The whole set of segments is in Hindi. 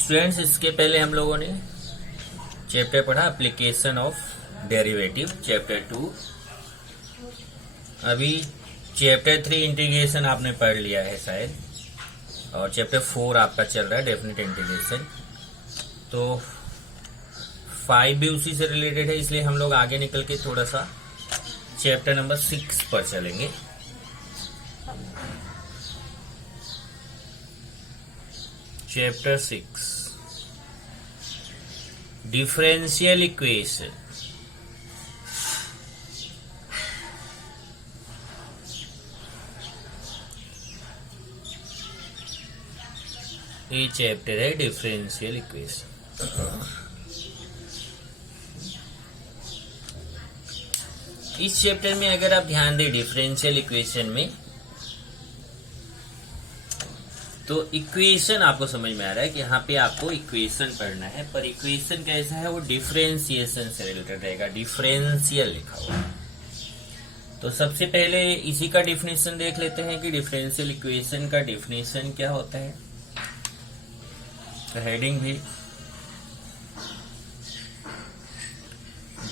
स्टूडेंट्स, इसके पहले हम लोगों ने चैप्टर पढ़ा एप्लीकेशन ऑफ डेरिवेटिव, चैप्टर 2। अभी चैप्टर 3 इंटीग्रेशन आपने पढ़ लिया है शायद, और चैप्टर 4 आपका चल रहा है डेफिनेट इंटीग्रेशन। तो 5 भी उसी से रिलेटेड है, इसलिए हम लोग आगे निकल के थोड़ा सा चैप्टर नंबर 6 पर चलेंगे। Chapter 6 differential equation. ये चैप्टर है डिफरेंशियल इक्वेशन। इस चैप्टर में अगर आप ध्यान दें डिफरेंशियल इक्वेशन में, तो इक्वेशन आपको समझ में आ रहा है कि यहाँ पे आपको इक्वेशन पढ़ना है, पर इक्वेशन कैसा है, वो डिफरेंशिएशन से रिलेटेड रहेगा, डिफरेंशियल लिखा हुआ है। तो सबसे पहले इसी का डिफिनेशन देख लेते हैं कि डिफरेंशियल इक्वेशन का डिफिनेशन क्या होता है। तो हेडिंग भी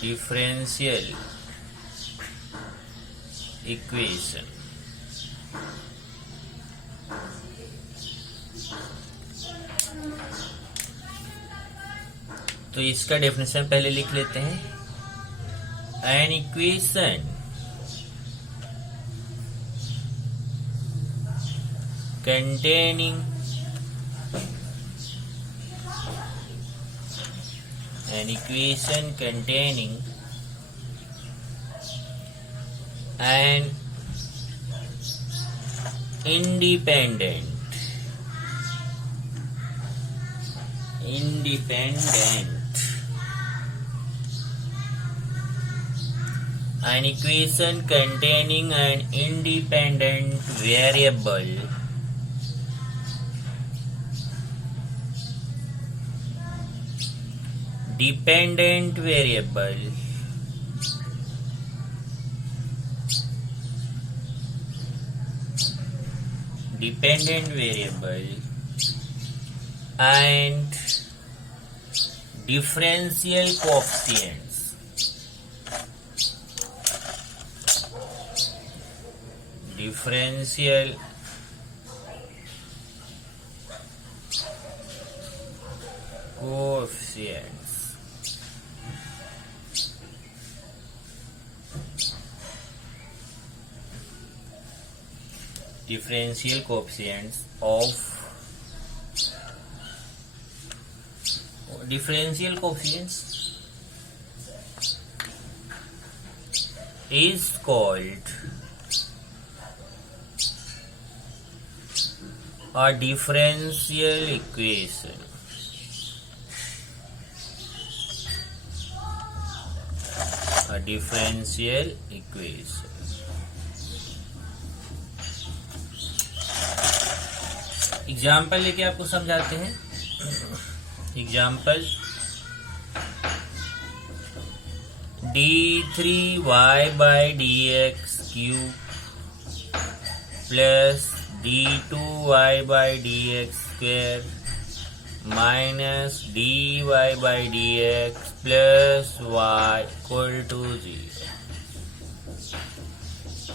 डिफरेंशियल इक्वेशन। तो इसका डेफिनेशन पहले लिख लेते हैं। An equation containing an equation containing an independent an equation containing an independent variable dependent variable and differential coefficients differential coefficients of differential coefficients is called a differential equation. A differential equation. Example लेके आपको समझाते हैं। Example d3y/dx³ plus d2y/dx² minus dy/dx plus y = 0।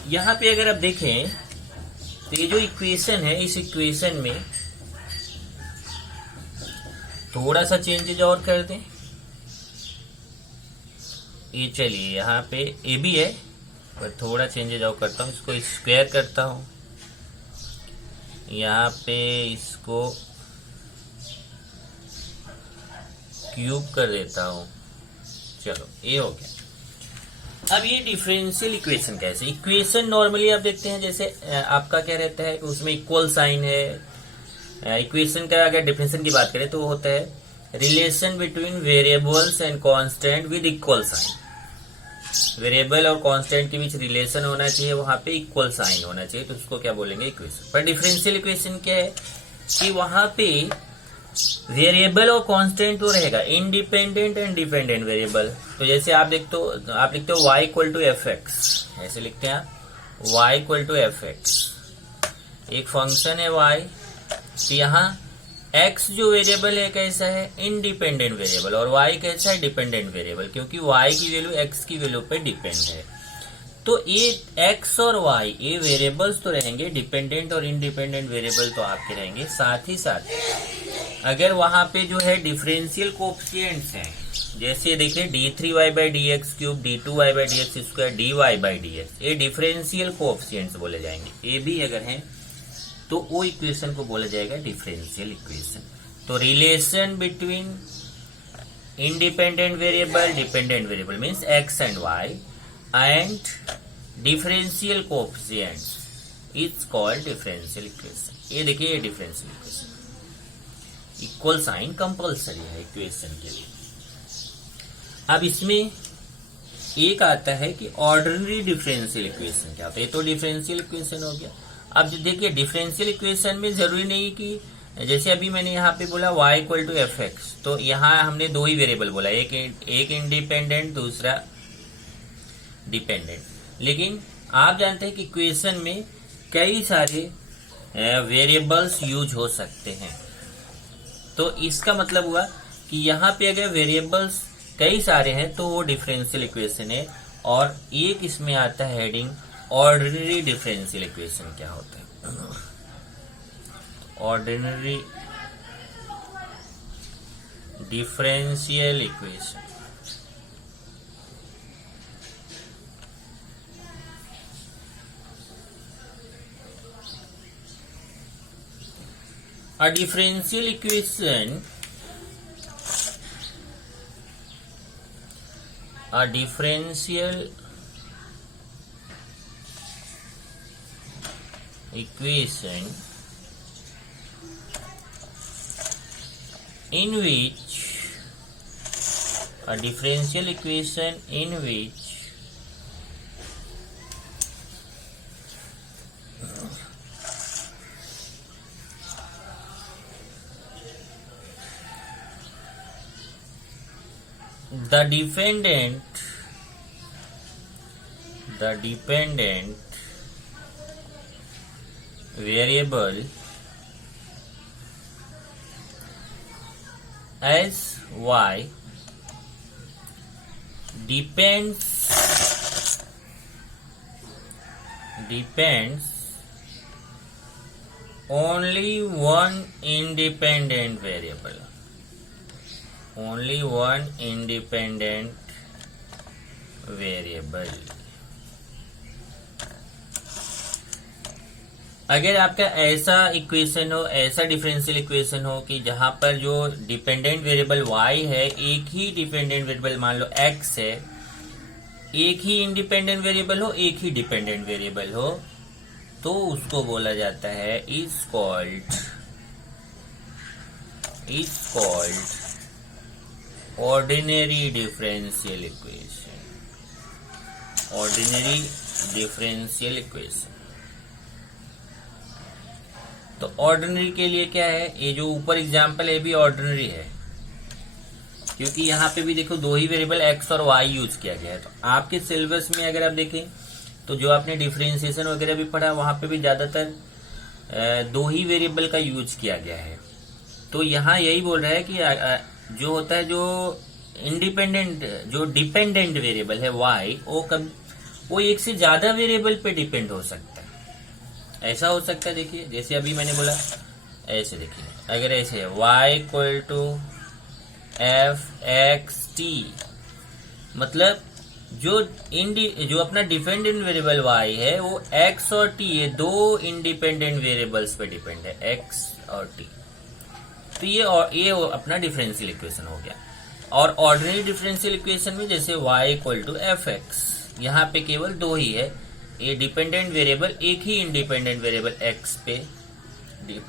यहाँ पे अगर आप देखें तो ये जो इक्वेशन है, इस इक्वेशन में थोड़ा सा चेंजेज और कर दें। ये चलिए यहाँ पे ए भी है, पर थोड़ा चेंजेज और करता हूँ। इसको स्क्वायर करता हूँ, यहाँ पे इसको क्यूब कर देता हूँ। चलो ये हो गया। अब ये डिफरेंशियल इक्वेशन कैसे, इक्वेशन नॉर्मली आप देखते हैं जैसे आपका क्या रहता है कि उसमें इक्वल साइन है। इक्वेशन का अगर डिफिनेशन की बात करें तो वो होता है relation between variables and constant with equal sign. Variable और कांस्टेंट के बीच रिलेशन होना चाहिए, वहां पे इक्वल साइन होना चाहिए, तो उसको क्या बोलेंगे, इक्वेशन। पर डिफरेंशियल इक्वेशन क्या है कि वहां पे वेरिएबल और कांस्टेंट वो रहेगा इंडिपेंडेंट एंड डिपेंडेंट वेरिएबल। तो जैसे आप लिखते हो y = fx, ऐसे लिखते हैं आप y = fx। एक फंक्शन है y, तो यहाँ x जो वेरिएबल है कैसा है, इंडिपेंडेंट वेरिएबल, और y कैसा है, डिपेंडेंट वेरिएबल, क्योंकि y की वैल्यू x की वैल्यू पे डिपेंड है। तो ये x और y ये वेरिएबल्स तो रहेंगे, डिपेंडेंट और इंडिपेंडेंट वेरिएबल तो आपके रहेंगे। साथ ही साथ अगर वहां पे जो है डिफरेंशियल कोएफिशिएंट्स हैं, जैसे देखिए d3y/dx3, d2y/dx2, dy/dx, ये डिफरेंशियल कोएफिशिएंट्स बोले जाएंगे। ये भी अगर हैं तो वो इक्वेशन को बोला जाएगा डिफरेंशियल इक्वेशन। तो relation between independent variable, dependent variable means x and y and differential coefficients is called differential equation। ये देखिए ये differential equation, equal sign compulsory है इक्वेशन के लिए। अब इसमें एक आता है कि ऑर्डिनरी डिफरेंशियल इक्वेशन क्या होता है। ये तो डिफरेंशियल इक्वेशन हो गया। अब देखिए डिफरेंशियल इक्वेशन में जरूरी नहीं कि जैसे अभी मैंने यहाँ पे बोला y इक्वल टू fx, तो यहाँ हमने दो ही वेरिएबल बोला, एक इंडिपेंडेंट दूसरा डिपेंडेंट। लेकिन आप जानते हैं कि इक्वेशन में कई सारे वेरिएबल्स यूज हो सकते हैं। तो इसका मतलब हुआ कि यहाँ पे अगर वेरिएबल्स कई सारे हैं तो वो डिफरेंशियल इक्वेशन है। और एक इसमें आता है हेडिंग ऑर्डिनरी डिफरेंशियल इक्वेशन क्या होता है। Ordinary differential equation a differential equation, a differential equation in which a differential equation in which the dependent variable as y depends only one independent variable, only one independent variable। अगर आपका ऐसा इक्वेशन हो, ऐसा डिफरेंशियल इक्वेशन हो कि जहां पर जो डिपेंडेंट वेरिएबल y है, एक ही डिपेंडेंट वेरिएबल मान लो x है, एक ही इंडिपेंडेंट वेरिएबल हो, एक ही डिपेंडेंट वेरिएबल हो, तो उसको बोला जाता है is called ordinary differential equation, ordinary differential equation. तो ऑर्डिनरी के लिए क्या है, ये जो ऊपर एग्जांपल है भी ऑर्डिनरी है, क्योंकि यहाँ पे भी देखो दो ही वेरिएबल x और y यूज किया गया है। तो आपके सिलेबस में अगर आप देखें तो जो आपने डिफरेंशिएशन वगैरह भी पढ़ा, वहां पे भी ज्यादातर दो ही वेरिएबल का यूज किया गया है। तो यहाँ यही बोल रहा है कि जो होता है, जो इंडिपेंडेंट जो डिपेंडेंट वेरिएबल है y, वो एक से ज्यादा वेरिएबल पे डिपेंड हो सकता है। ऐसा हो सकता है, देखिए जैसे अभी मैंने बोला ऐसे, देखिए अगर ऐसे है y इक्वल टू f(x)t, मतलब जो अपना डिपेंडेंट वेरिएबल y है वो x और t, ये दो इंडिपेंडेंट वेरिएबल्स पे डिपेंड है, x और t। तो ये अपना डिफरेंशियल इक्वेशन हो गया। और ऑर्डिनरी डिफरेंशियल इक्वेशन में जैसे y इक्वल टू fx, यहाँ पे केवल दो ही है, ये डिपेंडेंट वेरिएबल एक ही इंडिपेंडेंट वेरिएबल x पे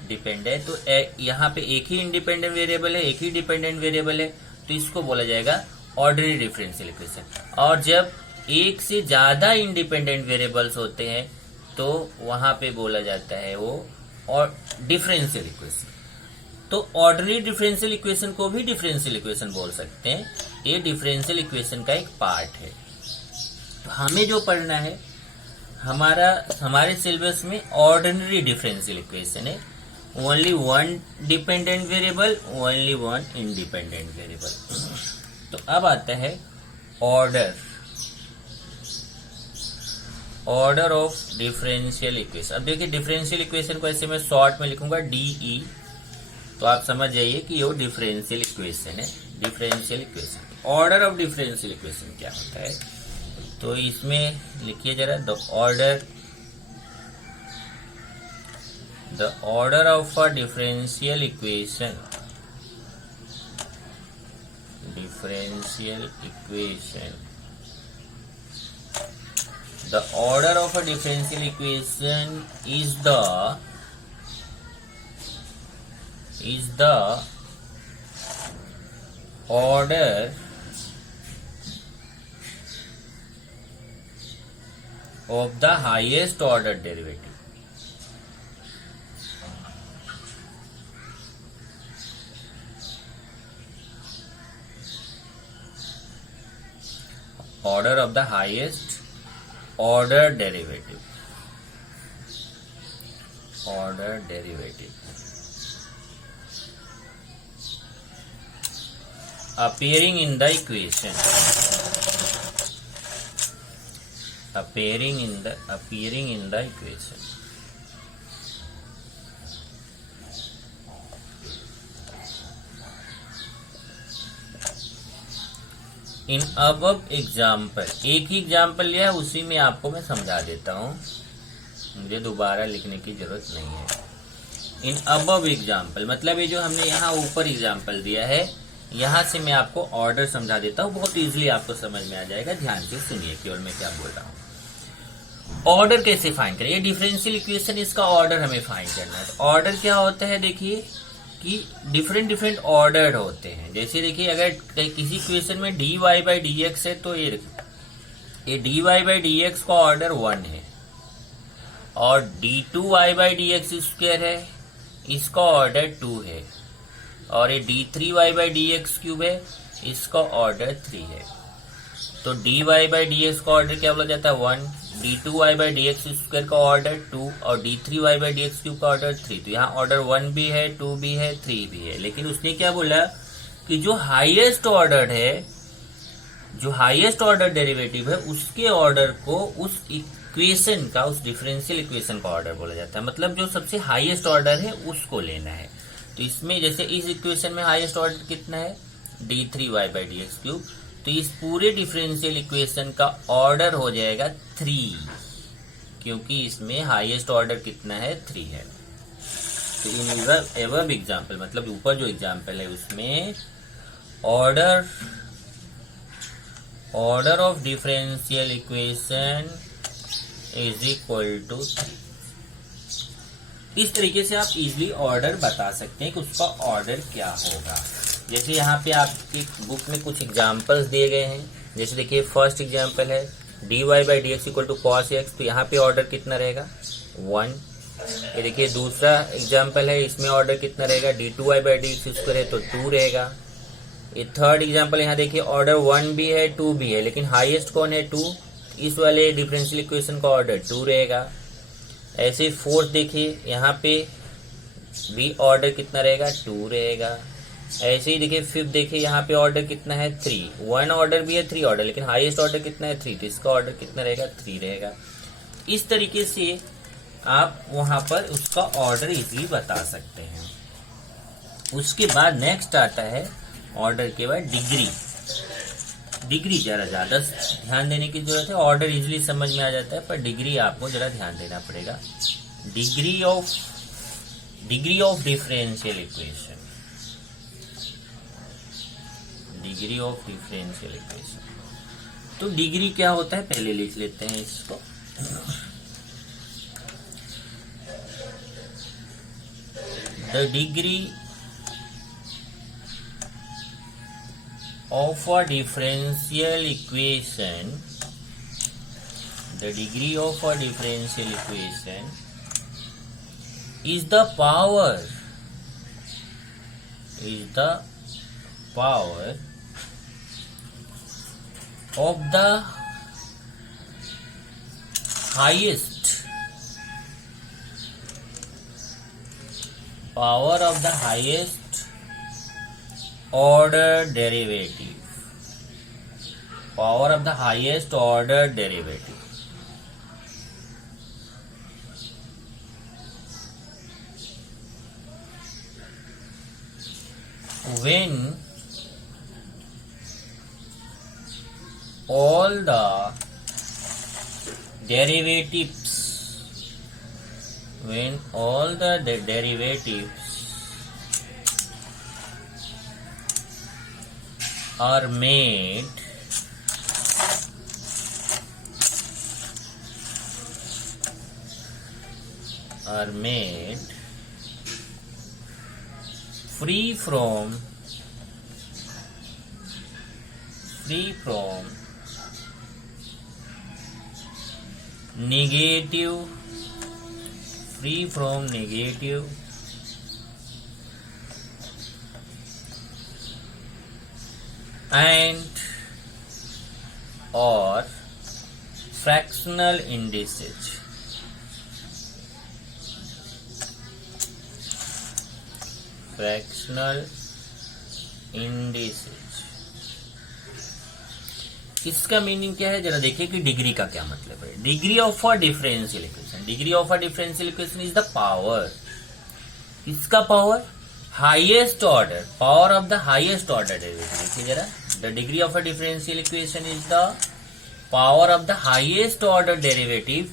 डिपेंड है। तो यहाँ पे एक ही इंडिपेंडेंट वेरिएबल है, एक ही डिपेंडेंट वेरिएबल है, तो इसको बोला जाएगा ऑर्डिनरी डिफरेंशियल इक्वेशन। और जब एक से ज्यादा इंडिपेंडेंट वेरिएबल्स होते हैं तो वहां पे बोला जाता है वो और डिफरेंशियल इक्वेशन। तो ऑर्डिनरी डिफरेंशियल इक्वेशन को भी डिफरेंशियल इक्वेशन बोल सकते हैं, ये डिफरेंशियल इक्वेशन का एक पार्ट है। तो हमें जो पढ़ना है, हमारे सिलेबस में ऑर्डिनरी डिफरेंशियल इक्वेशन है। Only one dependent variable, only one independent variable. तो अब आता है ऑर्डर ऑफ डिफरेंशियल इक्वेशन। अब देखिए डिफरेंशियल इक्वेशन को ऐसे मैं शॉर्ट में लिखूंगा DE, तो आप समझ जाइए कि ये डिफरेंशियल इक्वेशन है। Differential equation, order of differential equation क्या होता है, तो इसमें लिखिए जरा, the order of a differential equation, the order of a differential equation is the order of the highest order derivative. Order of the highest order derivative. Appearing in the equation. Appearing in the equation. In above example, एक ही एग्जाम्पल लिया है, उसी में आपको मैं समझा देता हूं, मुझे दोबारा लिखने की जरूरत नहीं है। इन अबव एग्जाम्पल मतलब ये जो हमने यहाँ ऊपर एग्जाम्पल दिया है, यहाँ से मैं आपको ऑर्डर समझा देता हूँ, बहुत इजीली आपको समझ में आ जाएगा। ध्यान से सुनिए केवल मैं क्या बोल रहा हूँ। ऑर्डर कैसे फाइंड करें, ये डिफरेंशियल इक्वेशन, इसका ऑर्डर हमें फाइंड करना है। तो ऑर्डर क्या होता है, देखिए कि डिफरेंट ऑर्डर होते हैं। जैसे देखिए अगर किसी इक्वेशन में dy बाई dx है, तो ये dy बाई dx का ऑर्डर 1 है, और d2y बाई dx स्क्वायर है, इसका ऑर्डर 2 है, और ये d3y बाई dx क्यूब है, इसका ऑर्डर 3 है। तो dy बाई dx का ऑर्डर क्या बोला जाता है 1, d2y बाई dx स्क्वायर का ऑर्डर 2, और d3y बाई dx क्यूब का ऑर्डर 3। तो यहाँ ऑर्डर 1 भी है, 2 भी है, 3 भी है। लेकिन उसने क्या बोला कि जो हाईएस्ट ऑर्डर है, जो हाईएस्ट ऑर्डर डेरिवेटिव है, उसके ऑर्डर को उस इक्वेशन का, उस डिफरेंशियल इक्वेशन का ऑर्डर बोला जाता है। मतलब जो सबसे हाईएस्ट ऑर्डर है उसको लेना है। तो इसमें जैसे इस इक्वेशन में हाईएस्ट ऑर्डर कितना है, d3y बाई dx क्यूब, तो इस पूरे डिफरेंशियल इक्वेशन का ऑर्डर हो जाएगा 3, क्योंकि इसमें हाईएस्ट ऑर्डर कितना है 3 है। तो इन एवब एग्जाम्पल मतलब ऊपर जो एग्जाम्पल है उसमें order of differential equation is equal to 3। इस तरीके से आप इजीली ऑर्डर बता सकते हैं कि उसका ऑर्डर क्या होगा। जैसे यहाँ पे आपकी बुक में कुछ एग्जाम्पल्स दिए गए हैं। जैसे देखिए फर्स्ट एग्जाम्पल है dy by dx equal to cos x, तो यहाँ पे ऑर्डर कितना रहेगा 1। ये देखिए दूसरा एग्जाम्पल है, इसमें ऑर्डर कितना रहेगा d2y बाई dx स्क्वायर है तो 2 रहेगा। ये थर्ड एग्जाम्पल यहाँ देखिए ऑर्डर 1 भी है 2 भी है, लेकिन हाईएस्ट कौन है 2, इस वाले डिफरेंशियल इक्वेशन का ऑर्डर 2 रहेगा। ऐसे फोर्थ देखिए यहाँ पे भी ऑर्डर कितना रहेगा 2 रहेगा। ऐसे ही देखिए फिफ्थ देखिए यहाँ पे ऑर्डर कितना है 3, 1 ऑर्डर भी है 3 ऑर्डर, लेकिन हाईएस्ट ऑर्डर कितना है 3, तो इसका ऑर्डर कितना रहेगा 3 रहेगा। इस तरीके से आप वहां पर उसका ऑर्डर इजीली बता सकते हैं। उसके बाद नेक्स्ट आता है ऑर्डर के बाद डिग्री जरा ज्यादा ध्यान देने की जरूरत है। ऑर्डर इजीली समझ में आ जाता है, पर डिग्री आपको जरा ध्यान देना पड़ेगा। Degree of differential equation, degree of differential equation. तो डिग्री क्या होता है पहले लिख लेते हैं इसको। The degree of a differential equation, the degree of a differential equation is the power of the highest power of the highest order derivative, power of the highest order derivative, when all the derivatives, when all the derivatives are made free from negative and or fractional indices, इसका मीनिंग क्या है जरा देखिए कि डिग्री का क्या मतलब है। Degree of a differential equation, degree of a differential equation is the power, इसका power highest order, power of the highest order derivative. देखिए जरा, the degree of a differential equation is the power of the highest order derivative,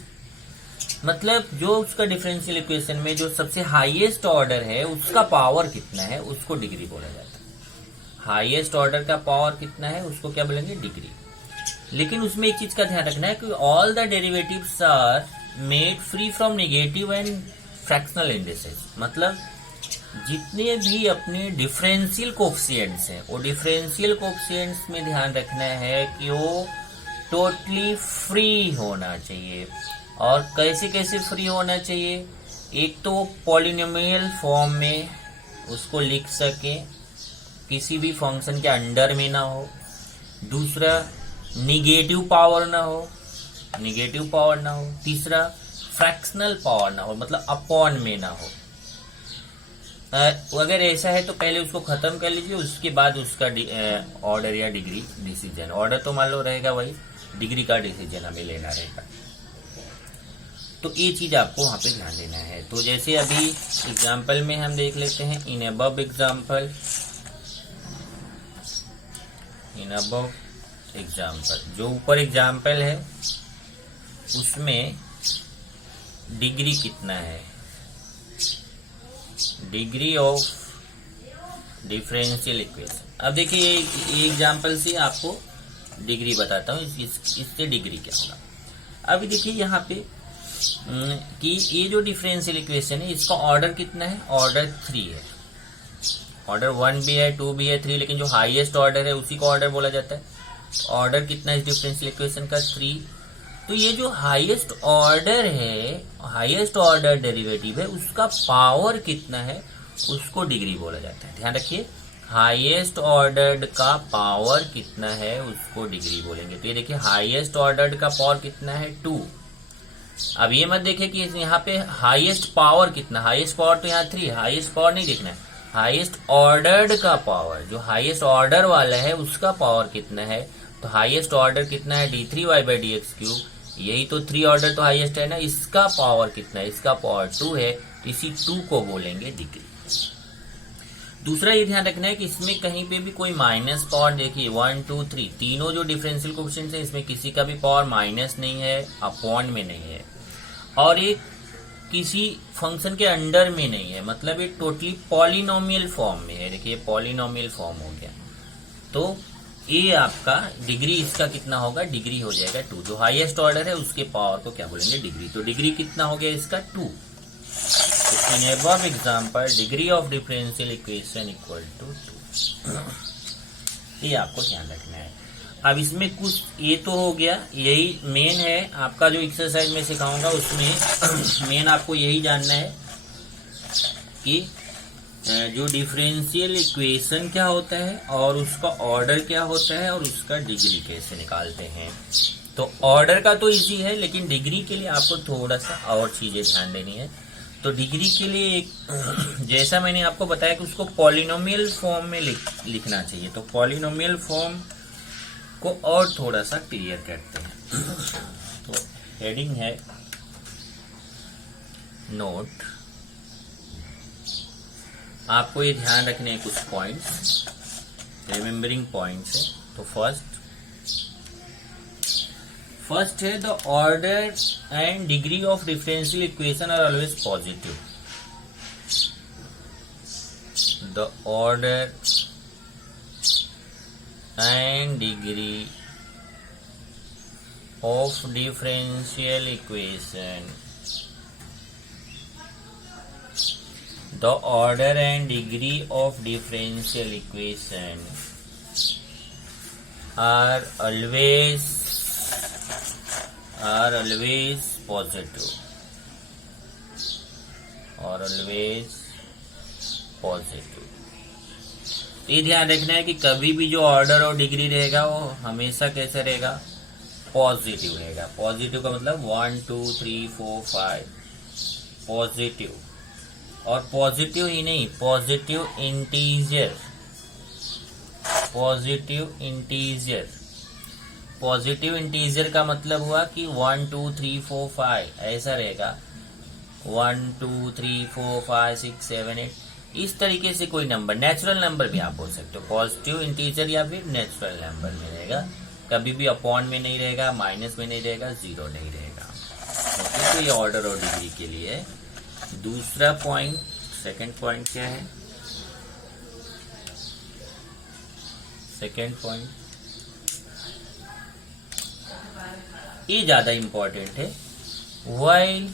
मतलब जो उसका डिफरेंशियल इक्वेशन में जो सबसे हाईएस्ट ऑर्डर है उसका पावर कितना है उसको डिग्री बोला जाता है। हाईएस्ट ऑर्डर का पावर कितना है उसको क्या बोलेंगे, डिग्री। लेकिन उसमें एक चीज का ध्यान रखना है कि all the derivatives are made free from negative and fractional indices, मतलब जितने भी अपने डिफरेंशियल कोफिशिएंट्स हैं वो डिफरेंशियल कोफिशिएंट्स में ध्यान रखना है कि वो टोटली फ्री होना चाहिए। और कैसे कैसे फ्री होना चाहिए, एक तो पॉलिनोमियल फॉर्म में उसको लिख सके, किसी भी फंक्शन के अंडर में ना हो। दूसरा, निगेटिव पावर ना हो, निगेटिव पावर ना हो। तीसरा, फ्रैक्शनल पावर ना हो, मतलब अपॉन में ना हो। अगर ऐसा है तो पहले उसको खत्म कर लीजिए, उसके बाद उसका ऑर्डर या डिग्री डिसीजन, ऑर्डर तो मान लो रहेगा वही, डिग्री का डिसीजन हमें लेना रहेगा। तो ये चीज आपको वहां पे ध्यान देना है। तो जैसे अभी एग्जाम्पल में हम देख लेते हैं, in above example, in above example, जो ऊपर एग्जाम्पल है उसमें डिग्री कितना है, डिग्री ऑफ डिफरेंशियल इक्वेशन। अब देखिए ये एग्जाम्पल से आपको डिग्री बताता हूँ, इससे डिग्री क्या होगा। अभी देखिए यहाँ पे कि ये जो डिफरेंशियल इक्वेशन है इसका ऑर्डर कितना है, ऑर्डर 3 है। ऑर्डर 1 भी है, 2 भी है, 3, लेकिन जो हाईएस्ट ऑर्डर है उसी को ऑर्डर बोला जाता है। ऑर्डर कितना है इस डिफरेंशियल इक्वेशन का, 3। तो ये जो हाईएस्ट ऑर्डर है, हाईएस्ट ऑर्डर डेरिवेटिव है, उसका पावर कितना है उसको डिग्री बोला जाता है। ध्यान रखिए, हाईएस्ट ऑर्डर्ड का पावर कितना है उसको डिग्री बोलेंगे। तो ये देखिए हाईएस्ट ऑर्डर्ड का पावर कितना है, 2। अब ये मत देखिए कि यहाँ पे हाईएस्ट पावर कितना, हाईएस्ट पावर तो यहाँ 3, हाईएस्ट पावर नहीं देखना है, हाईएस्ट ऑर्डर्ड का पावर, जो हाईएस्ट ऑर्डर वाला है उसका पावर कितना है। तो हाईएस्ट ऑर्डर कितना है, d3y/dx³, यही तो 3 ऑर्डर तो हाईएस्ट है ना, इसका पावर कितना है, इसका पावर 2 है, तो इसी 2 को बोलेंगे डिग्री। दूसरा ये ध्यान रखना है कि इसमें कहीं पे भी कोई माइनस पावर, देखिए 1 2 3 तीनों जो डिफरेंशियल कोएफिशिएंट्स है इसमें किसी का भी पावर माइनस नहीं है, अपॉन में नहीं है, और ये किसी फंक्शन के अंडर में नहीं है, मतलब ये टोटली पॉलिनोमियल फॉर्म में है। देखिए पॉलिनोमियल फॉर्म हो गया, तो ये आपका डिग्री इसका कितना होगा, डिग्री हो जाएगा 2। जो हाईएस्ट ऑर्डर है उसके पावर को क्या बोलेंगे, डिग्री। तो डिग्री कितना हो गया इसका, 2। In above example degree of differential equation equal to 2। ये आपको ध्यान रखना है। अब इसमें कुछ ये तो हो गया, यही मेन है आपका जो एक्सरसाइज में सिखाऊंगा उसमें मेन आपको यही जानना है कि जो डिफरेंशियल इक्वेशन क्या होता है और उसका ऑर्डर क्या होता है और उसका डिग्री कैसे निकालते हैं। तो ऑर्डर का तो इजी है, लेकिन डिग्री के लिए आपको थोड़ा सा और चीजें ध्यान देनी है। तो डिग्री के लिए एक जैसा मैंने आपको बताया कि उसको पॉलिनोमियल फॉर्म में लिखना चाहिए, तो पॉलिनोमियल फॉर्म को और थोड़ा सा क्लियर करते हैं। तो हेडिंग है नोट। आपको ये ध्यान रखने हैं कुछ पॉइंट्स, रिमेम्बरिंग पॉइंट्स है। तो फर्स्ट है the order and degree of differential equation are always positive. The order and degree of differential equation, the order and degree of differential equation are always positive, or always positive। ये ध्यान रखना है कि कभी भी जो ऑर्डर और डिग्री रहेगा वो हमेशा कैसे रहेगा, पॉजिटिव रहेगा। पॉजिटिव का मतलब 1 2 3 4 5 पॉजिटिव, और पॉजिटिव ही नहीं, पॉजिटिव इंटीजर। पॉजिटिव इंटीजर का मतलब हुआ कि 1 2 3 4 5 ऐसा रहेगा, 1 2 3 4 5 6 7 8 इस तरीके से कोई नंबर, नेचुरल नंबर भी आप बोल सकते हो। पॉजिटिव इंटीजर या फिर नेचुरल नंबर में रहेगा, कभी भी अपॉन में नहीं रहेगा, माइनस में नहीं रहेगा, जीरो नहीं रहेगा। तो ये ऑर्डर और डिग्री के लिए। दूसरा पॉइंट, सेकंड पॉइंट क्या है? सेकंड पॉइंट ये ज्यादा इंपॉर्टेंट है। while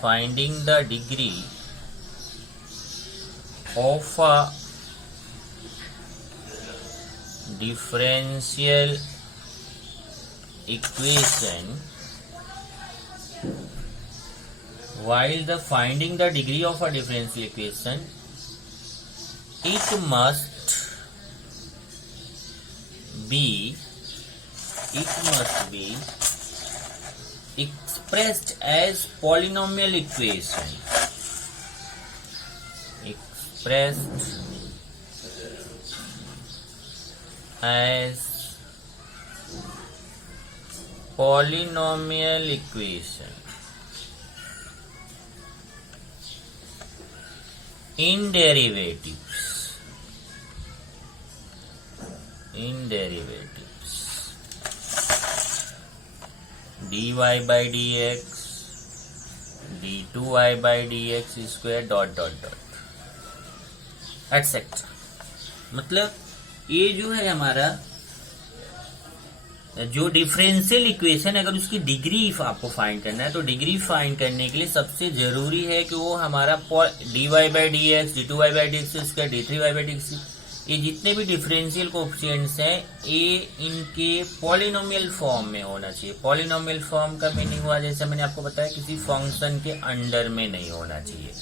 finding the degree of a differential equation, finding the degree of a differential equation, it must be expressed as polynomial equation. Expressed as polynomial equation in derivatives. dy by dx d2y by dx square dot etcetera. मतलब ये जो है हमारा जो डिफरेंशियल इक्वेशन, अगर उसकी डिग्री आपको फाइंड करना है तो डिग्री फाइंड करने के लिए सबसे जरूरी है कि वो हमारा dy by dx d2y by dx square d3y by dx, ये जितने भी डिफरेंशियल कोएफिशिएंट्स हैं ये इनके पॉलिनोमियल फॉर्म में होना चाहिए। पॉलिनोमियल फॉर्म का मीनिंग हुआ, जैसे मैंने आपको बताया, किसी फंक्शन के अंडर में नहीं होना चाहिए।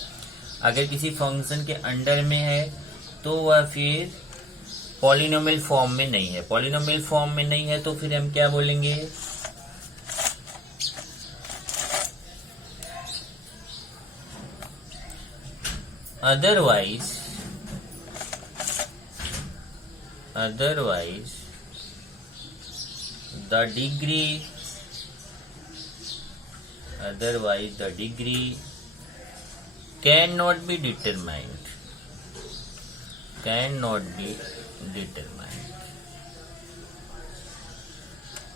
अगर किसी फंक्शन के अंडर में है तो वह फिर पॉलिनोमियल फॉर्म में नहीं है। पॉलिनोमियल फॉर्म में नहीं है तो फिर हम क्या बोलेंगे, otherwise the degree cannot be determined.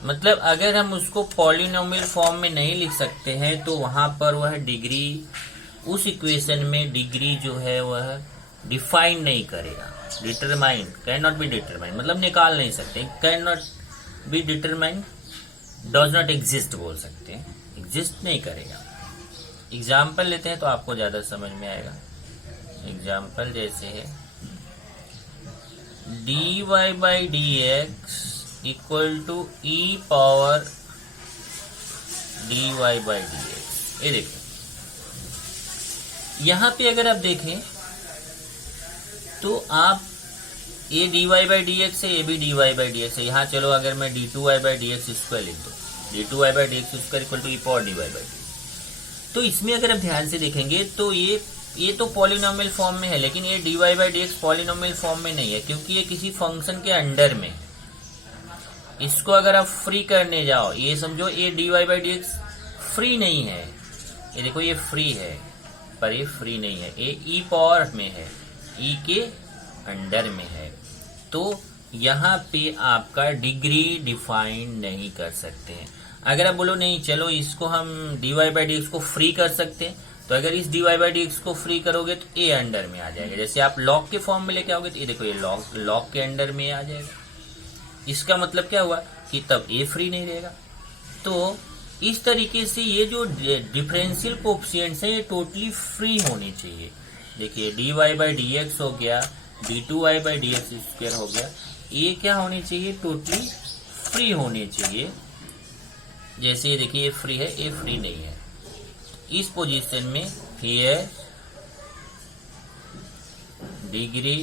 मतलब अगर हम उसको पॉलिनोमियल फॉर्म में नहीं लिख सकते हैं तो वहां पर वह डिग्री, उस इक्वेशन में डिग्री जो है वह डिफाइन नहीं करेगा। Determined, can not be determined मतलब निकाल नहीं सकते। Can not be determined, does not exist बोल सकते हैं, एग्जिस्ट नहीं करेगा। एग्जाम्पल लेते हैं तो आपको ज्यादा समझ में आएगा। एग्जाम्पल जैसे है dy by dx equal to e power dy by dx। ये देखिए यहां पे अगर आप देखें तो आप A D Y by D X है, ए भी D Y by D X है। यहाँ चलो अगर मैं D two Y by D x square लिख दो, D two Y by D x square equal to E power D Y by D, तो इसमें अगर आप ध्यान से देखेंगे तो ये तो पॉलिनोमियल फॉर्म में है, लेकिन ये D Y by D X polynomial form में नहीं है, क्योंकि ये किसी फंक्शन के अंडर में। इसको अगर आप फ्री करने जाओ, ये समझो ये D Y by D X free नहीं है, ये देखो ये फ्री है पर ये फ्री नहीं है, ये ई पावर में है, ई के अंडर में है। तो यहाँ पे आपका डिग्री डिफाइन नहीं कर सकते हैं। अगर आप बोलो नहीं चलो इसको हम D Y by D X को फ्री कर सकते हैं, तो अगर इस D Y by D X को फ्री करोगे तो ए अंडर में आ जाएगा। जैसे आप लॉग के फॉर्म में लेके आओगे तो ये देखो ये लॉग के अंडर में आ जाएगा। इसका मतलब क्या हुआ कि तब ए फ्री नहीं रहेगा। तो इस तरीके से ये जो डिफरेंशियल कोएफिशिएंट्स हैं ये टोटली फ्री होने चाहिए। देखिए D Y by D X हो गया, D two Y by D x square हो गया, ये क्या होने चाहिए, टोटली फ्री होने चाहिए। जैसे ये देखिए ये फ्री है, ये फ्री नहीं है। इस पोजीशन में here degree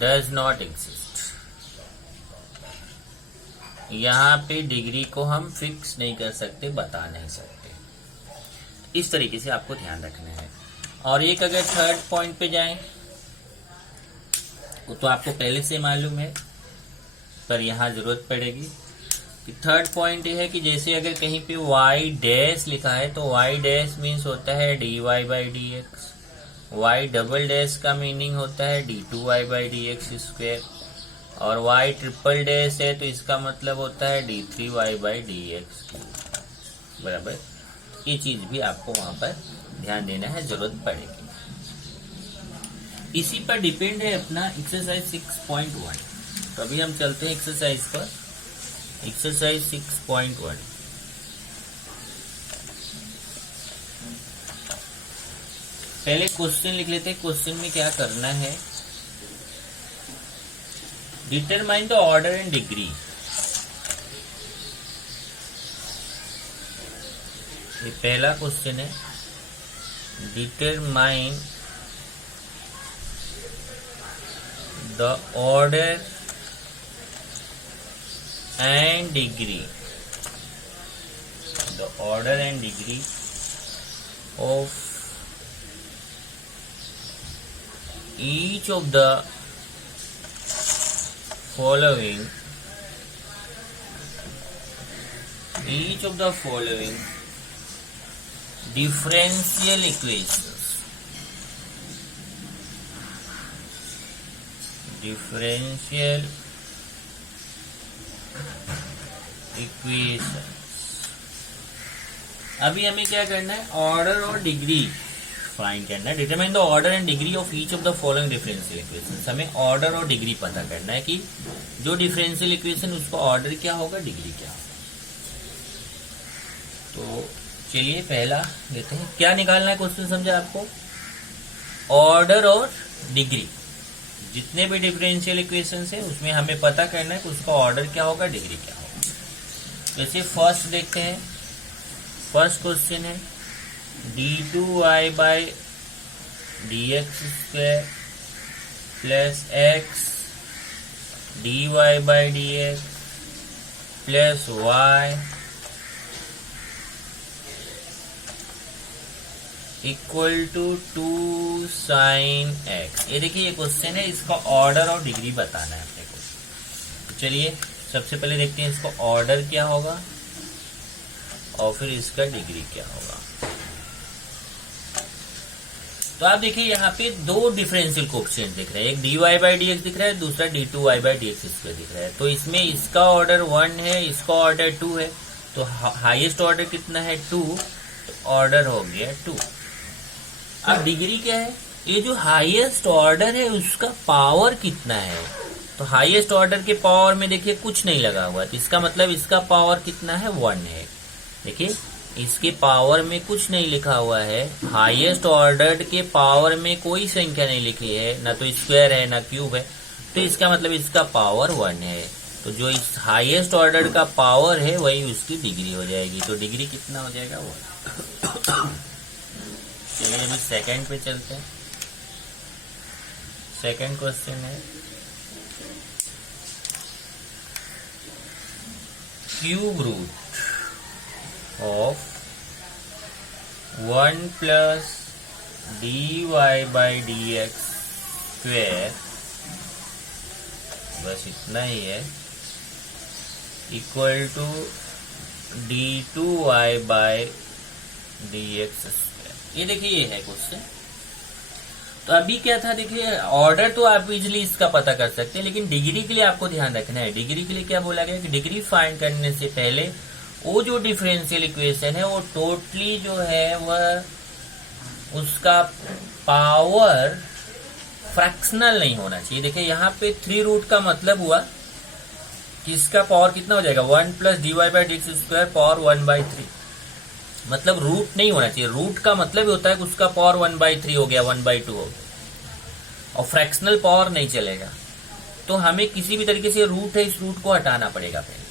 does not exist. यहाँ पे डिग्री को हम फिक्स नहीं कर सकते, बता नहीं सकते। इस तरीके से आपको ध्यान रखना है। और एक अगर थर्ड पॉइंट पे जाएं तो आपको पहले से मालूम है पर यहाँ जरूरत पड़ेगी कि थर्ड पॉइंट ये है कि जैसे अगर कहीं पे y डैश लिखा है तो y डैश मीन्स होता है d Y by D x, y double dash का मीनिंग होता है d two Y by D x square, और y ट्रिपल डैश है तो इसका मतलब होता है d three y by D x बराबर। ये चीज भी आपको वहां पर ध्यान देना है, जरूरत पड़ेगी। इसी पर डिपेंड है अपना एक्सरसाइज 6.1। तो अभी हम चलते हैं एक्सरसाइज पर। एक्सरसाइज 6.1 पहले क्वेश्चन लिख लेते हैं। क्वेश्चन में क्या करना है, determine the order and degree. ये पहला क्वेश्चन है, determine the order and degree, the order and degree of each of the following differential equations. Differential equations. अभी हमें क्या करना है, ऑर्डर और डिग्री फाइंड करना है। Determine the order and degree of each of the following differential equations. हमें ऑर्डर और डिग्री पता करना है कि जो डिफरेंशियल इक्वेशन उसका ऑर्डर क्या होगा, डिग्री क्या होगा। तो चलिए पहला लेते हैं। क्या निकालना है क्वेश्चन समझा आपको, ऑर्डर और डिग्री। जितने भी डिफरेंशियल इक्वेशंस है उसमें हमें पता करना है कि उसका ऑर्डर क्या होगा, डिग्री क्या होगा। जैसे फर्स्ट देखते हैं, फर्स्ट क्वेश्चन है d two Y by D x square plus x d Y by D x plus y equal to 2 sine x. ये देखिए ये क्वेश्चन है, इसका ऑर्डर और डिग्री बताना है अपने को। तो चलिए सबसे पहले देखते हैं इसका ऑर्डर क्या होगा और फिर इसका डिग्री क्या होगा। तो आप देखिए यहाँ पे दो डिफरेंशियल कोएफिशिएंट दिख रहे हैं, एक d Y by D x दिख रहा है, दूसरा d two Y by D x square दिख रहा है। तो इसमें इसका ऑर्डर 1 है, इसका ऑर्डर 2 है, तो हाईएस्ट ऑर्डर कितना है 2, तो ऑर्डर हो गया 2। अब डिग्री क्या है, ये जो हाईएस्ट ऑर्डर है उसका पावर कितना है। तो हाईएस्ट ऑर्डर के पावर में देखिए कुछ नहीं लगा हुआ, तो इसका मतलब इसका पावर कितना है 1 है। देखिए इसके पावर में कुछ नहीं लिखा हुआ है, हाईएस्ट ऑर्डर के पावर में कोई संख्या नहीं लिखी है, ना तो स्क्वायर है ना क्यूब है, तो इसका मतलब इसका पावर 1 है। तो जो इस हाईएस्ट ऑर्डर का पावर है वही उसकी डिग्री हो जाएगी। तो डिग्री कितना हो जाएगा 1। चलिए अभी सेकंड पे चलते हैं। सेकंड क्वेश्चन है cube root of 1 plus dy by dx square, बस इतना ही है, equal to d2y by dx square. ये देखिए ये है क्वेश्चन। तो अभी क्या था, देखिए ऑर्डर तो आप इजिली इसका पता कर सकते हैं, लेकिन डिग्री के लिए आपको ध्यान रखना है। डिग्री के लिए क्या बोला गया कि डिग्री फाइंड करने से पहले वो जो डिफरेंशियल इक्वेशन है वो टोटली जो है वह उसका पावर फ्रैक्शनल नहीं होना चाहिए। देखिए यहाँ पे 3 रूट का मतलब हुआ कि इसका पावर कितना हो जाएगा, 1 plus dy by D square power 1/3, मतलब रूट नहीं होना चाहिए। रूट का मतलब होता है कि उसका पावर 1/3 हो गया, 1/2 हो गया, और फ्रैक्शनल पावर नहीं चलेगा। तो हमें किसी भी तरीके से रूट है, इस रूट को हटाना पड़ेगा पहले।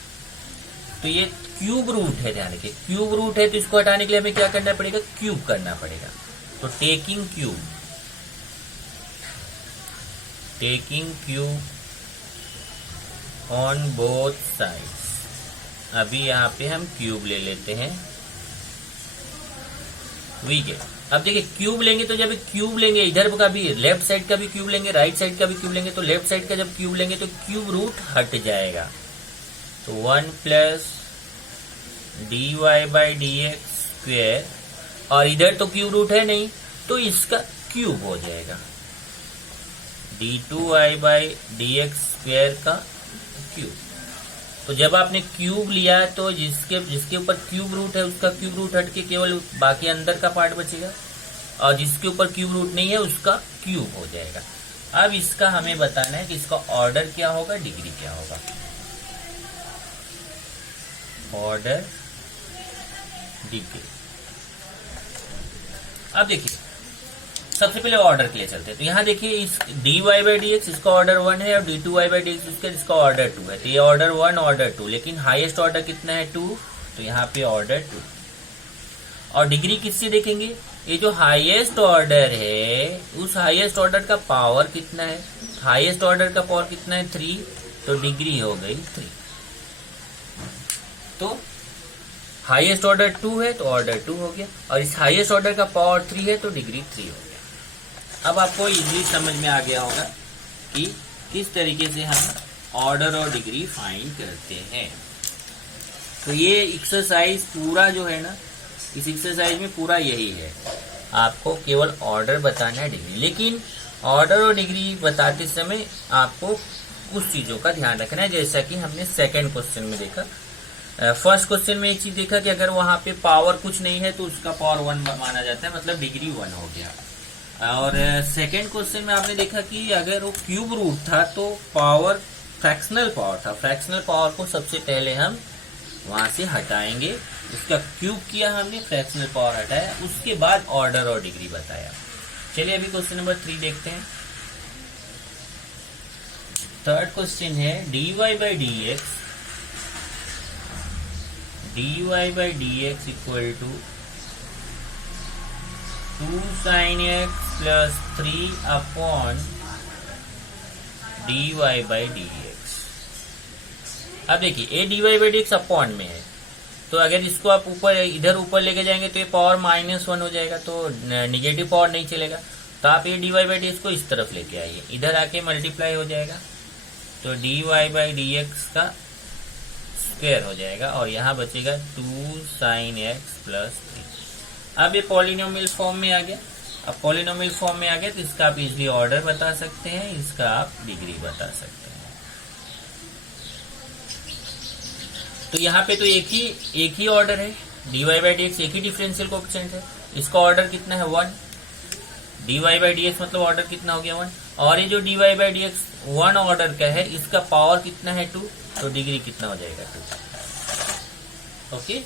तो ये क्यूब रूट है, ध्यान रखिए क्यूब रूट है, तो इसको हटाने के लिए हमें क्या करना पड़ेगा, क्यूब करना पड़ेगा। तो taking cube on both sides. अभी यहाँ पे हम क्यूब ले लेते हैं, वीक है। अब देखिए क्यूब लेंगे तो जब क्यूब लेंगे, इधर का भी लेफ्ट साइड का भी क्यूब लेंगे, राइट साइड का भी क्यूब लेंगे, तो लेफ्ट साइड का जब क्यूब लेंगे तो क्यूब रूट हट जाएगा। तो 1 plus dy by dx square, और इधर तो क्यूब रूट है नहीं तो इसका क्यूब हो जाएगा, d2y बाई dx स्क्वेयर का क्यूब। तो जब आपने क्यूब लिया तो जिसके ऊपर क्यूब रूट है उसका क्यूब रूट हट के केवल बाकी अंदर का पार्ट बचेगा, और जिसके ऊपर क्यूब रूट नहीं है उसका क्यूब हो जाएगा। अब इसका हमें बताना है कि इसका ऑर्डर क्या होगा, डिग्री क्या होगा। Order degree. अब देखिए सबसे पहले ऑर्डर के लिए चलते हैं। तो यहाँ देखिए इस dy बाई dx इसका ऑर्डर 1 है, और d2y बाई dx इसका ऑर्डर 2 है। तो ये ऑर्डर 1 ऑर्डर 2, लेकिन हाईएस्ट ऑर्डर कितना है 2, तो यहाँ पे ऑर्डर 2। और डिग्री किससे देखेंगे, ये जो हाईएस्ट ऑर्डर है उस हाईएस्ट ऑर्डर का पावर कितना है, हाईएस्ट ऑर्डर का पावर कितना है 3, तो डिग्री हो गई 3। तो हाईएस्ट ऑर्डर 2 है तो ऑर्डर 2 हो गया, और इस हाईएस्ट ऑर्डर का पावर 3 है तो डिग्री 3 हो गया। अब आपको इजीली समझ में आ गया होगा कि किस तरीके से हम ऑर्डर और डिग्री फाइंड करते हैं। तो ये एक्सरसाइज पूरा जो है ना, इस एक्सरसाइज में पूरा यही है, आपको केवल ऑर्डर बताना है, डिग्री। लेकिन ऑर्डर और डिग्री बताते समय आपको कुछ चीजों का ध्यान रखना है, जैसा कि हमने सेकंड क्वेश्चन में देखा। फर्स्ट क्वेश्चन में एक चीज देखा कि अगर वहां पे पावर कुछ नहीं है तो उसका पावर 1 माना जाता है, मतलब डिग्री 1 हो गया। और सेकंड क्वेश्चन में आपने देखा कि अगर वो क्यूब रूट था तो पावर फ्रैक्शनल पावर था, फ्रैक्शनल पावर को सबसे पहले हम वहां से हटाएंगे, उसका क्यूब किया हमने, फ्रैक्शनल पावर हटाया, उसके बाद ऑर्डर और डिग्री बताया। चलिए अभी क्वेश्चन नंबर 3 देखते हैं। थर्ड क्वेश्चन है dy by dx equal to 2 sin x plus 3 upon dy by dx। अब देखिए ये dy बाई dx अपॉन में है, तो अगर इसको आप इधर ऊपर लेके जाएंगे तो ये पावर -1 हो जाएगा, तो निगेटिव पावर नहीं चलेगा। तो आप ये dy बाई dx को इस तरफ लेके आइए, इधर आके मल्टीप्लाई हो जाएगा, तो dy बाई dx का स्क्वायर हो जाएगा, और यहाँ बचेगा 2 sin x प्लस 3। अब ये पॉलिनोमियल फॉर्म में आ गया। अब पॉलिनोमियल फॉर्म में आ गया तो इसका आप इजली ऑर्डर बता सकते हैं, इसका आप डिग्री बता सकते हैं। तो यहाँ पे तो एक ही ऑर्डर है, dy बाई dx एक ही डिफरेंशियल कोएफिशिएंट है, इसका ऑर्डर कितना है 1, dy बाई dx मतलब ऑर्डर कितना हो गया 1, और ये जो dy बाई dx 1 ऑर्डर का है, इसका पावर कितना है 2, तो डिग्री कितना हो जाएगा 2। ओके,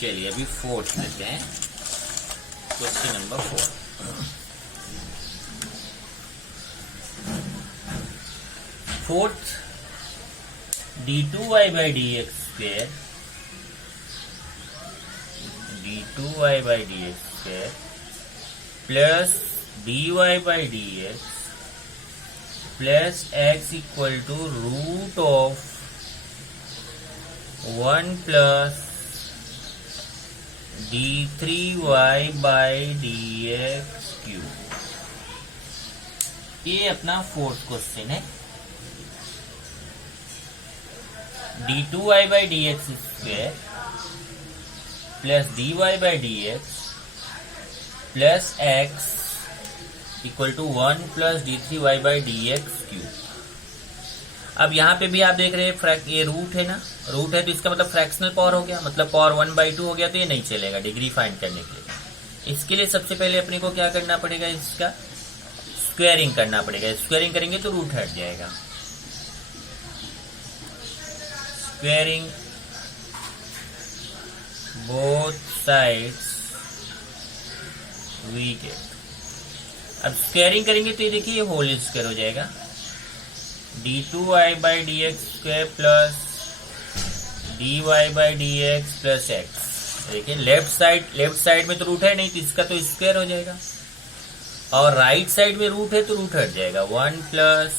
चलिए अभी फोर्थ लेते हैं, question number 4। Fourth d2y by dx square d2y/dx² plus dy/dx plus x equal to root of 1 plus d3y/dx³। ये अपना फोर्थ क्वेश्चन है। d2y/dx² plus dy/dx plus x equal to 1 plus d3y/dx³। अब यहाँ पे भी आप देख रहे हैं ये रूट है ना, रूट है तो इसका मतलब फ्रैक्शनल पावर हो गया, मतलब पावर 1/2 हो गया, तो ये नहीं चलेगा डिग्री फाइंड करने के लिए। इसके लिए सबसे पहले अपने को क्या करना पड़ेगा, इसका स्क्वायरिंग करना पड़ेगा। स्क्वायरिंग करेंगे तो रूट हट जाएगा। Squaring both sides we get. अब स्क्वायरिंग करेंगे तो ये देखिए ये होल स्क्वायर हो जाएगा, d2y/dx² plus dy/dx plus x। देखिए लेफ्ट साइड में तो रूट है नहीं, तो इसका तो स्क्वायर हो जाएगा, और राइट साइड में रूट है तो रूट हट जाएगा, 1 प्लस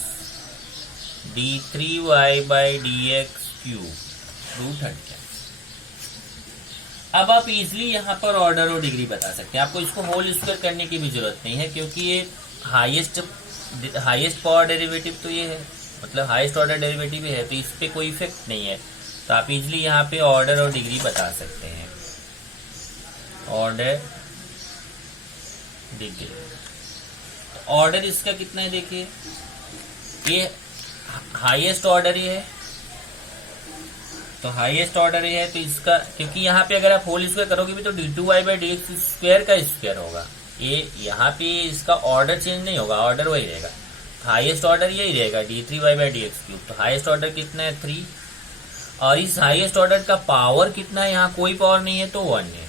d3y/dx³ रूट हट गया। अब आप इजिली यहाँ पर ऑर्डर और डिग्री बता सकते हैं। आपको इसको होल स्क्वायर करने की भी जरूरत नहीं है, क्योंकि ये हाईएस्ट पावर डेरिवेटिव तो ये है, मतलब हाईएस्ट ऑर्डर डेरिवेटिव है, तो इस पे कोई इफेक्ट नहीं है। तो आप इजिली यहाँ पे ऑर्डर और डिग्री बता सकते हैं। ऑर्डर डिग्री, ऑर्डर इसका कितना है देखिए, ये हाईएस्ट ऑर्डर ही है, तो हाईएस्ट ऑर्डर ये है, तो इसका क्योंकि यहाँ पे अगर आप होल स्क्वायर करोगे भी तो d2y/dx² का स्क्वायर होगा। ये यहाँ पे इसका ऑर्डर चेंज नहीं होगा, ऑर्डर वही रहेगा, हाईएस्ट ऑर्डर यही रहेगा d3y/dx³। तो हाईएस्ट ऑर्डर कितना है 3, और इस हाईएस्ट ऑर्डर का पावर कितना है, यहाँ कोई पावर नहीं है तो 1 है।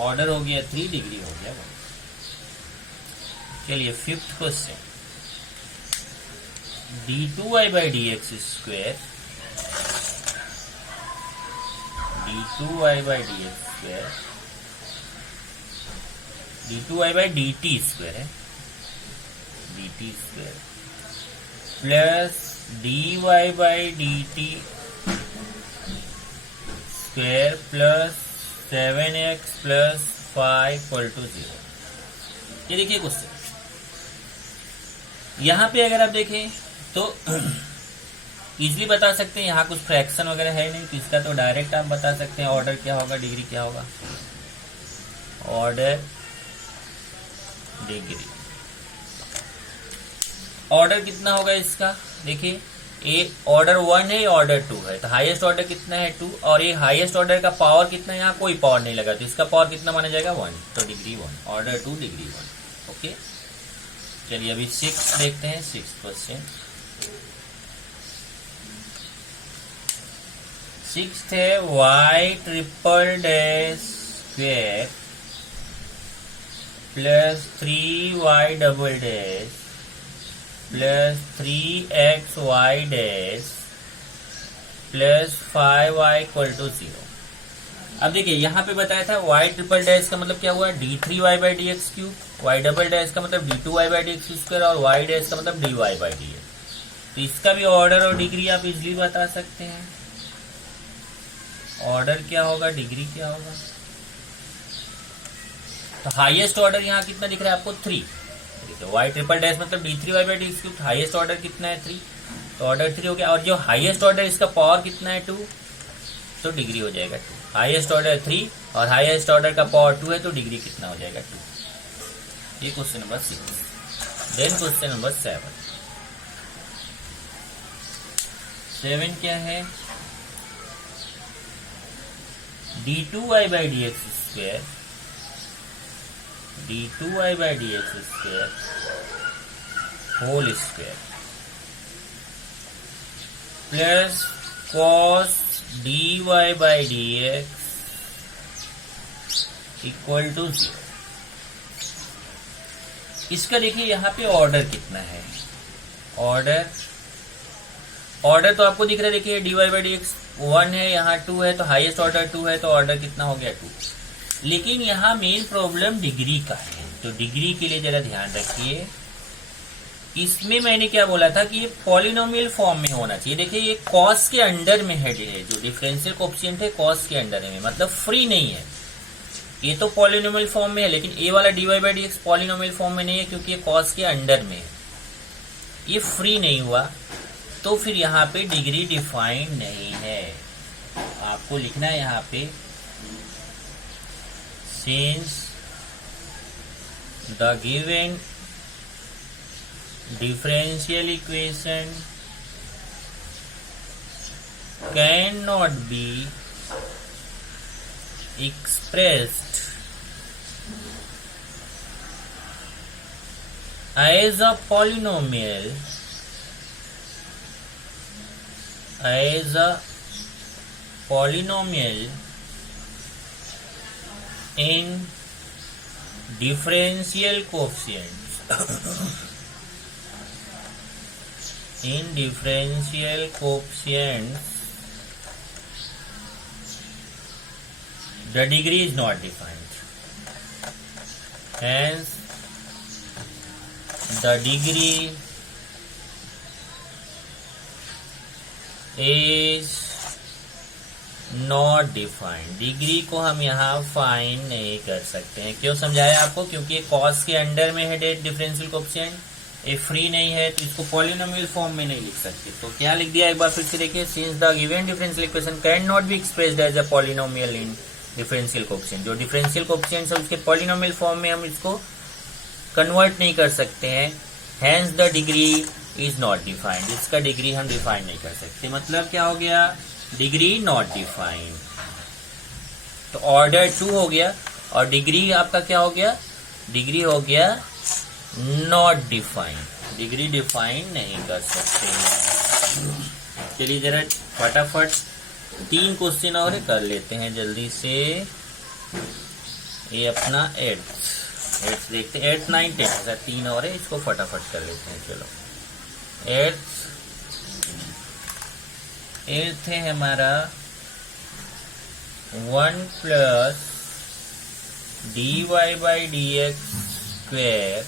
ऑर्डर हो गया 3, डिग्री हो गया 1। चलिए फिफ्थ क्वेश्चन, d2y/dx² d2y/dt² है, dt² plus dy/dt² plus 7x plus 5 equal to 0। ये देखिए क्वेश्चन, यहाँ पे अगर आप देखें तो इजिली बता सकते हैं, यहाँ कुछ फ्रैक्शन वगैरह है नहीं, तो इसका तो डायरेक्ट आप बता सकते हैं ऑर्डर क्या होगा, डिग्री क्या होगा। ऑर्डर डिग्री, ऑर्डर कितना होगा इसका, देखिए ये ऑर्डर 1 है, ऑर्डर 2 है, तो हाईएस्ट ऑर्डर कितना है 2, और ये हाईएस्ट ऑर्डर का पावर कितना है, यहाँ कोई पावर नहीं लगा, तो इसका पावर कितना माना जाएगा 1, तो डिग्री 1, ऑर्डर 2 डिग्री 1। ओके, चलिए अभी 6 देखते हैं, 6th क्वेश्चन। 6th है y∭² plus 3y∭ plus 3xy' plus 5y equal to 0। अब देखिए यहाँ पे बताया था y∭ का मतलब क्या हुआ, d3y/dx³, y∭ का मतलब d2y/dx² और y' का मतलब dy/dx। तो इसका भी ऑर्डर और डिग्री आप इजिली बता सकते हैं। ऑर्डर क्या होगा, डिग्री क्या होगा, तो हाईएस्ट ऑर्डर यहाँ कितना दिख रहा है आपको 3, y∭ मतलब d3y/dx³, हाईएस्ट ऑर्डर कितना है 3, तो ऑर्डर 3 हो गया, और जो हाईएस्ट ऑर्डर इसका पावर कितना है 2, तो डिग्री हो जाएगा 2। हाईएस्ट ऑर्डर 3 और हाईएस्ट ऑर्डर का पावर 2 है, तो डिग्री कितना हो जाएगा 2। ये question number 6। Then question number 7 क्या है, d2y/dx² whole square plus cos dy/dx equal to 0। इसका देखिए यहाँ पे ऑर्डर कितना है, ऑर्डर तो आपको दिख रहा है, देखिए dy/dx 1 है, यहाँ 2 है, तो हाईएस्ट ऑर्डर 2 है, तो ऑर्डर कितना हो गया 2। लेकिन यहाँ मेन प्रॉब्लम डिग्री का है, तो डिग्री के लिए जरा ध्यान रखिए। इसमें मैंने क्या बोला था कि ये पॉलिनोमियल फॉर्म में होना चाहिए। देखिए ये कॉस के अंडर में है, जो डिफरेंशियल कोएफिशिएंट है कॉस के अंडर में, मतलब फ्री नहीं है। ये तो पॉलिनोमियल फॉर्म में है, लेकिन ए वाला dy by D X polynomial form में नहीं है, क्योंकि ये कॉस के अंडर में है, ये फ्री नहीं हुआ। तो फिर यहाँ पे डिग्री डिफाइंड नहीं है। आपको लिखना है यहाँ पे since the given differential equation cannot be expressed as a polynomial in differential coefficients in differential coefficients the degree is not defined, hence the degree is not defined. Degree को हम यहाँ फाइंड नहीं कर सकते हैं। क्यों समझाया आपको? क्योंकि कॉस के अंडर में है डिफरेंशियल कोएफिशिएंट, ये फ्री नहीं है, तो इसको पॉलिनोमियल फॉर्म में नहीं लिख सकते। तो क्या लिख दिया एक बार फिर से देखिए, since the given differential equation can not be expressed as a polynomial in differential coefficient. जो डिफरेंशियल कोएफिशिएंट है उसके पॉलिनोमियल फॉर्म में हम इसको कन्वर्ट नहीं कर सकते हैं, hence the degree is not defined. इसका डिग्री हम डिफाइन नहीं कर सकते। मतलब क्या हो गया? Degree not defined. तो ऑर्डर 2 हो गया, और डिग्री आपका क्या हो गया? डिग्री हो गया नॉट डिफाइंड। डिग्री डिफाइन नहीं कर सकते हैं। चलिए जरा फटाफट 3 क्वेश्चन और कर लेते हैं जल्दी से। ये अपना 8th देखते हैं, 8th 9th 10th ऐसा 3 और है, इसको फटाफट कर लेते हैं। चलो 8th है हमारा 1 plus dy by D x square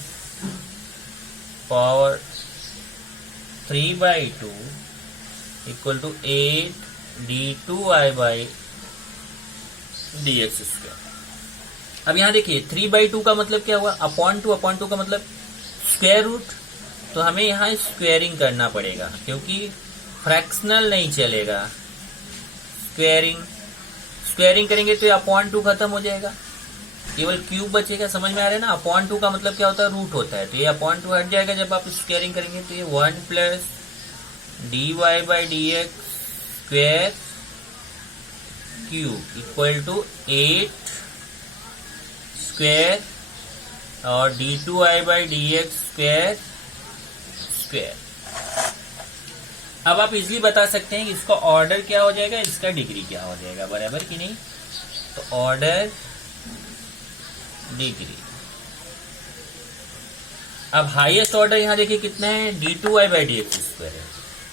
power 3/2 equal to 8 d2i by D x square. अब यहां देखिए 3/2 का मतलब क्या हुआ? अपॉन टू का मतलब स्क्वायर रूट। तो हमें यहां स्क्वेयरिंग करना पड़ेगा, क्योंकि फ्रैक्शनल नहीं चलेगा। स्क्वेयरिंग करेंगे तो ये अपॉन 2 खत्म हो जाएगा, केवल क्यूब बचेगा। समझ में आ रहा है ना? अपॉन 2 का मतलब क्या होता है? रूट होता है। तो ये अपॉन 2 हट जाएगा जब आप स्क्वेयरिंग करेंगे। तो ये 1 plus dy by D x square cube equal to 8 square और d2i by D x square. अब आप इजिली बता सकते हैं कि इसका ऑर्डर क्या हो जाएगा, इसका डिग्री क्या हो जाएगा, बराबर कि नहीं? तो ऑर्डर डिग्री। अब हाईएस्ट ऑर्डर यहां देखिए कितना है? d2i by D x square है।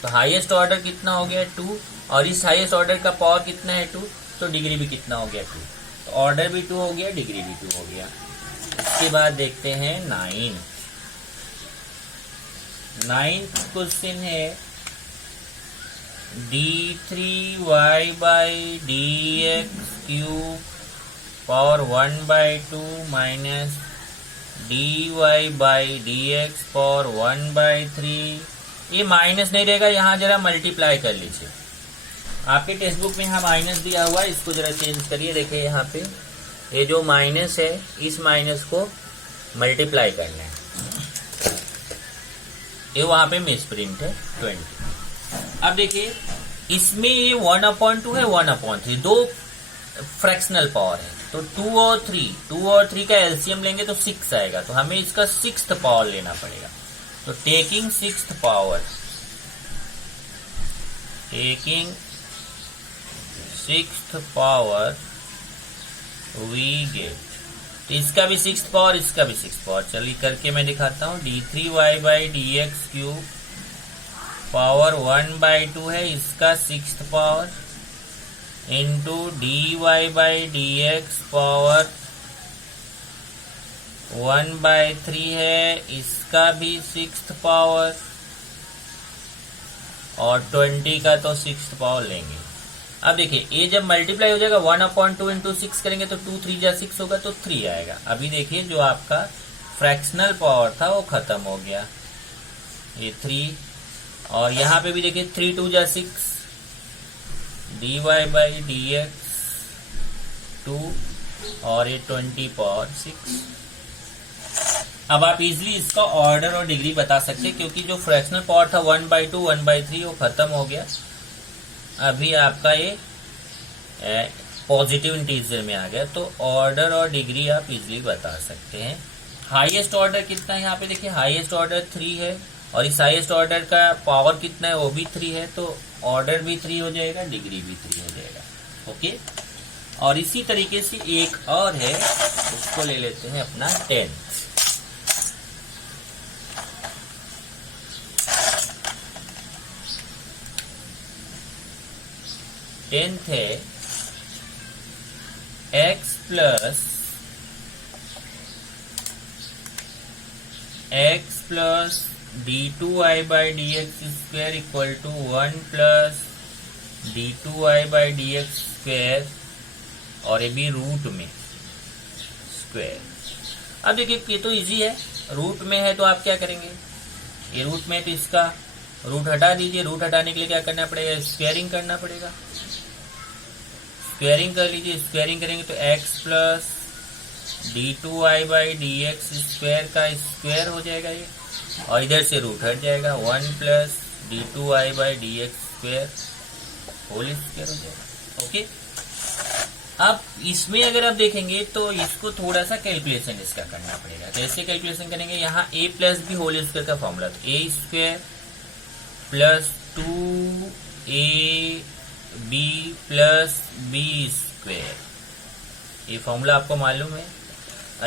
तो हाईएस्ट ऑर्डर कितना हो गया? 2। और इस हाईएस्ट ऑर्डर का पावर कितना है? 2। तो डिग्री भी कितना हो गया? 2। तो ऑर्डर भी 2 हो गया, डिग्री भी 2 हो गया। इसके बाद देखते हैं 9th क्वेश्चन है d3y by D x cube power 1/2 minus dy by D x power 1/3। ये माइनस नहीं रहेगा, यहाँ जरा मल्टीप्लाई कर लीजिए। आपके टेक्स्ट बुक में यहाँ माइनस दिया हुआ है, इसको जरा चेंज करिए। देखिए यहाँ पे ये जो माइनस है, इस माइनस को मल्टीप्लाई करना है। ये वहां पे मिस प्रिंट है 20। अब देखिए इसमें ये 1/2 है, 1/3, 2 फ्रैक्शनल पावर है। तो 2 और 3 का एलसीएम लेंगे तो 6 आएगा। तो हमें इसका 6th पावर लेना पड़ेगा। तो taking 6th power we get. तो इसका भी 6th पावर, इसका भी 6th पावर। चलिए करके मैं दिखाता हूँ। d3y by D x cube power 1/2 है, इसका 6th power. Into d Y by D x power 1/3 है, इसका भी 6th पावर और 20 का तो 6th पावर लेंगे। अब देखिए ये जब मल्टीप्लाई हो जाएगा 1/2 इंटू 6 करेंगे तो 2 3 जा 6 होगा तो 3 आएगा। अभी देखिए जो आपका फ्रैक्शनल पावर था वो खत्म हो गया, ये 3, और यहाँ पे भी देखिए 3 2 जा 6, d Y by D x 2 और ये 20 पावर 6। अब आप इजिली इसका ऑर्डर और डिग्री बता सकते हैं क्योंकि जो फ्रैक्शनल पावर था 1/2 1/3 वो खत्म हो गया। अभी आपका ये पॉजिटिव इंटीजर में आ गया, तो ऑर्डर और डिग्री आप इजिली बता सकते हैं। हाईएस्ट ऑर्डर कितना है यहाँ पे देखिए, हाईएस्ट ऑर्डर 3 है और इस हाईएस्ट ऑर्डर का पावर कितना है वो भी 3 है, तो ऑर्डर भी 3 हो जाएगा, डिग्री भी 3 हो जाएगा। ओके, और इसी तरीके से एक और है, उसको ले लेते हैं अपना 10th। टेंथ है x plus d2y by D x square equal to 1 plus d2y by D x square, और ये भी रूट में स्क्वेयर। अब देखिए ये तो इजी है, रूट में है तो आप क्या करेंगे, ये रूट में है तो इसका रूट हटा दीजिए। रूट हटाने के लिए क्या करना पड़ेगा, स्क्वेयरिंग करना पड़ेगा। स्क्वेयरिंग कर लीजिए, स्क्वेयरिंग करेंगे तो x plus d2y by D x square का स्क्वेयर हो जाएगा ये, और इधर से रूट हट जाएगा, 1 plus d2y by D x square whole square हो जाएगा। ओके, अब इसमें अगर आप देखेंगे तो इसको थोड़ा सा कैलकुलेशन इसका करना पड़ेगा। कैसे कैलकुलेशन करेंगे, यहाँ a plus b whole square का फॉर्मूला, तो a स्क्वेयर प्लस 2ab प्लस बी स्क्वेयर, ये फॉर्मूला आपको मालूम है।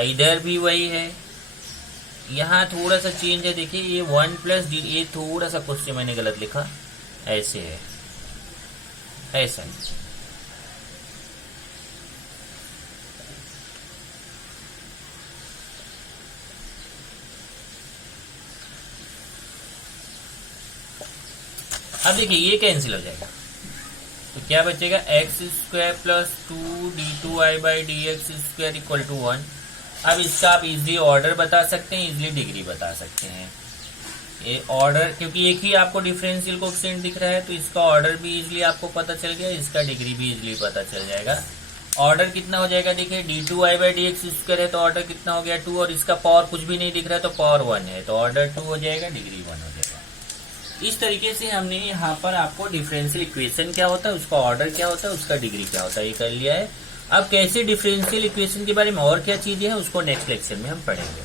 इधर भी वही है, यहाँ थोड़ा सा चेंज है, देखिए ये 1 प्लस डी, ये थोड़ा सा क्वेश्चन मैंने गलत लिखा, ऐसे है, ऐसा नहीं। अब देखिए ये कैंसिल हो जाएगा, तो क्या बचेगा, x square plus 2d2y by D x square equal to 1। अब इसका आप इजिली ऑर्डर बता सकते हैं, इजिली डिग्री बता सकते हैं। ये ऑर्डर क्योंकि एक ही आपको डिफरेंशियल कोएफिशिएंट दिख रहा है तो इसका ऑर्डर भी इजिली आपको पता चल गया, इसका डिग्री भी इजिली पता चल जाएगा। ऑर्डर कितना हो जाएगा, देखिए d2y by D x square है तो ऑर्डर कितना हो गया 2, और इसका पावर कुछ भी नहीं दिख रहा है तो पावर 1 है, तो ऑर्डर 2 हो जाएगा, डिग्री 1 हो जाएगा। इस तरीके से हमने यहाँ पर आपको डिफरेंशियल इक्वेशन क्या होता है, उसका ऑर्डर क्या होता है, उसका डिग्री क्या होता है, ये कर लिया है। अब कैसे डिफरेंशियल इक्वेशन के बारे में और क्या चीजें हैं उसको नेक्स्ट लेक्चर में हम पढ़ेंगे।